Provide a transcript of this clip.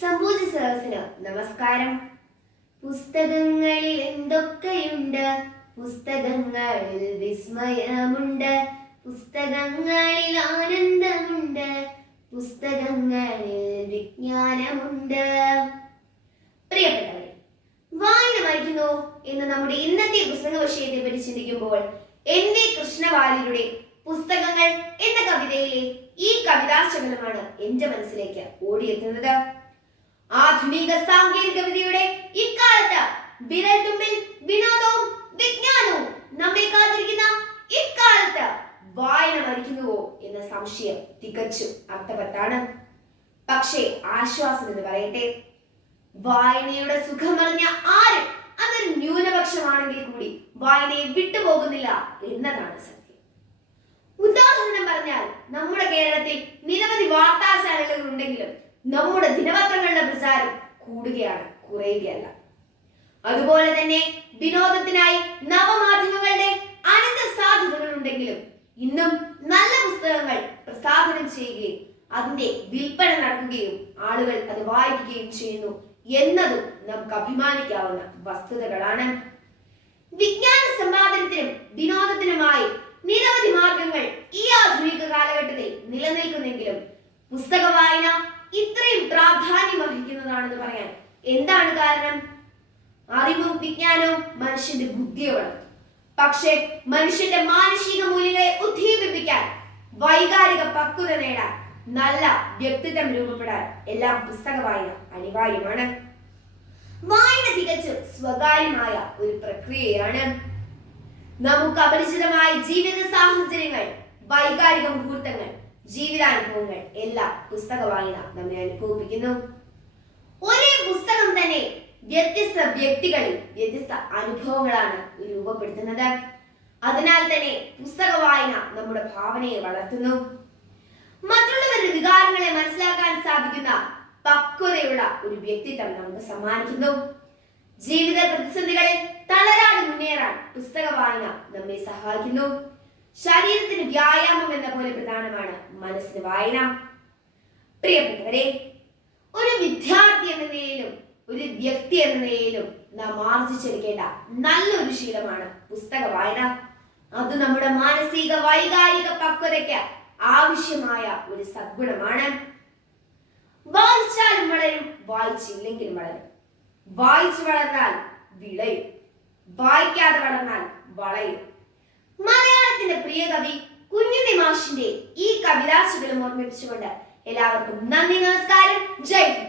സംഭൂജ സദസ്സിന് നമസ്കാരം. പുസ്തകങ്ങളിൽ എന്തൊക്കെയുണ്ട്, പുസ്തകങ്ങളിൽ വിസ്മയമുണ്ട്, പുസ്തകങ്ങളിൽ ആനന്ദമുണ്ട്, പുസ്തകങ്ങളിൽ വിജ്ഞാനമുണ്ട്. പ്രിയപ്പെട്ടവരെ, വായന മരിക്കുന്നു എന്ന് നമ്മുടെ ഇന്നത്തെ പുസ്തക വിഷയത്തെ പറ്റി ചിന്തിക്കുമ്പോൾ NV കൃഷ്ണവാര്യരുടെ പുസ്തകങ്ങൾ എന്ന കവിതയിലെ ഈ കവിതാശകലമാണ് എന്റെ മനസ്സിലേക്ക് ഓടിയെത്തുന്നത്. ആധുനിക സാങ്കേതിക വിദ്യയുടെ ഇക്കാലത്ത് വിരൽ തുമ്പിൽ വിനോദവും വിജ്ഞാനവും നമ്മെ കാത്തിരിക്കുന്ന ഇക്കാലത്ത് വായന മരിക്കുന്നുവോ എന്ന സംശയം തികച്ചും അർത്ഥവത്താണ്. പക്ഷേ ആശ്വാസം എന്ന് പറയട്ടെ, വായനയുടെ സുഖമറിഞ്ഞ ആരും അതൊരു ന്യൂനപക്ഷമാണെങ്കിൽ കൂടി വായനയെ വിട്ടുപോകുന്നില്ല എന്നതാണ് സത്യം. ഉദാഹരണം പറഞ്ഞാൽ, നമ്മുടെ കേരളത്തിൽ നിരവധി വാർത്താ ചാനലുകൾ ഉണ്ടെങ്കിലും നമ്മുടെ ദിനപത്രങ്ങളുടെ പ്രചാരം കൂടുകയാണ്, കുറയുകയല്ല. അതുപോലെ തന്നെ വിനോദത്തിനായി നവമാധ്യമങ്ങളുടെ അനന്ത സാധ്യതകൾ ഉണ്ടെങ്കിലും ഇന്നും നല്ല പുസ്തകങ്ങൾ പ്രസാധനം ചെയ്യുകയും അതിന്റെ വിൽപ്പന നടക്കുകയും ആളുകൾ അത് വായിക്കുകയും ചെയ്യുന്നു എന്നതും നമുക്ക് അഭിമാനിക്കാവുന്ന വസ്തുതകളാണ്. വിജ്ഞാന സമ്പാദനത്തിനും വിനോദത്തിനുമായി നിരവധി മാർഗങ്ങൾ ഈ ആധുനിക കാലഘട്ടത്തിൽ നിലനിൽക്കുന്നെങ്കിലും പുസ്തക വായന ഇത്രയും പ്രാധാന്യം അർഹിക്കുന്നതാണെന്ന് പറയാൻ എന്താണ് കാരണം? അറിവും വിജ്ഞാനവും മനുഷ്യന്റെ ബുദ്ധിയെ വളർത്തും. പക്ഷേ മനുഷ്യന്റെ മാനസിക മൂല്യങ്ങളെ ഉദ്ദീപിപ്പിക്കാൻ, വൈകാരിക പക്വത നേടാൻ, നല്ല വ്യക്തിത്വം രൂപപ്പെടാൻ എല്ലാം പുസ്തക വായന അനിവാര്യമാണ്. വായന തികച്ചും സ്വകാര്യമായ ഒരു പ്രക്രിയയാണ്. നമുക്ക് അപരിചിതമായ ജീവിത സാഹചര്യങ്ങൾ, വൈകാരിക മുഹൂർത്തങ്ങൾ, ജീവിതാനുഭവങ്ങൾ എല്ലാം പുസ്തക വായന നമ്മെ അനുഭവിപ്പിക്കുന്നു. ഒരേ പുസ്തകം തന്നെ വ്യത്യസ്ത വ്യക്തികളിൽ വ്യത്യസ്ത അനുഭവങ്ങളാണ് രൂപപ്പെടുത്തുന്നത്. അതിനാൽ തന്നെ പുസ്തക വായന നമ്മുടെ ഭാവനയെ വളർത്തുന്നു. മറ്റുള്ളവരുടെ വികാരങ്ങളെ മനസ്സിലാക്കാൻ സാധിക്കുന്ന പക്വതയുള്ള ഒരു വ്യക്തിത്വം നമുക്ക് സമ്മാനിക്കുന്നു. ജീവിത പ്രതിസന്ധികളിൽ തളരാതെ മുന്നേറാൻ പുസ്തക വായന നമ്മെ സഹായിക്കുന്നു. ശരീരത്തിന് വ്യായാമം എന്ന പോലെ പ്രധാനമാണ് മനസ്സിന് വായന. പ്രിയപ്പെട്ടവരെ, ഒരു വിദ്യാർത്ഥി എന്ന നിലയിലും ഒരു വ്യക്തി എന്ന നിലയിലും നാം ആർജിച്ചെടുക്കേണ്ട നല്ലൊരു ശീലമാണ് പുസ്തക വായന. അത് നമ്മുടെ മാനസിക വൈകാരിക പക്വതയ്ക്ക് ആവശ്യമായ ഒരു സദ്ഗുണമാണ്. വായിച്ചാലും വളരും, വായിച്ചില്ലെങ്കിലും വളരും. വായിച്ചു വളർന്നാൽ വിളയും, വായിക്കാതെ വളർന്നാൽ വളയും. മലയാളത്തിന്റെ പ്രിയ കവി കുഞ്ഞുണ്ണി മാഷിന്റെ ഈ കവിതാശകലം ഓർമ്മിപ്പിച്ചുകൊണ്ട് എല്ലാവർക്കും നന്ദി, നമസ്കാരം, ജയ് ഹിന്ദ്.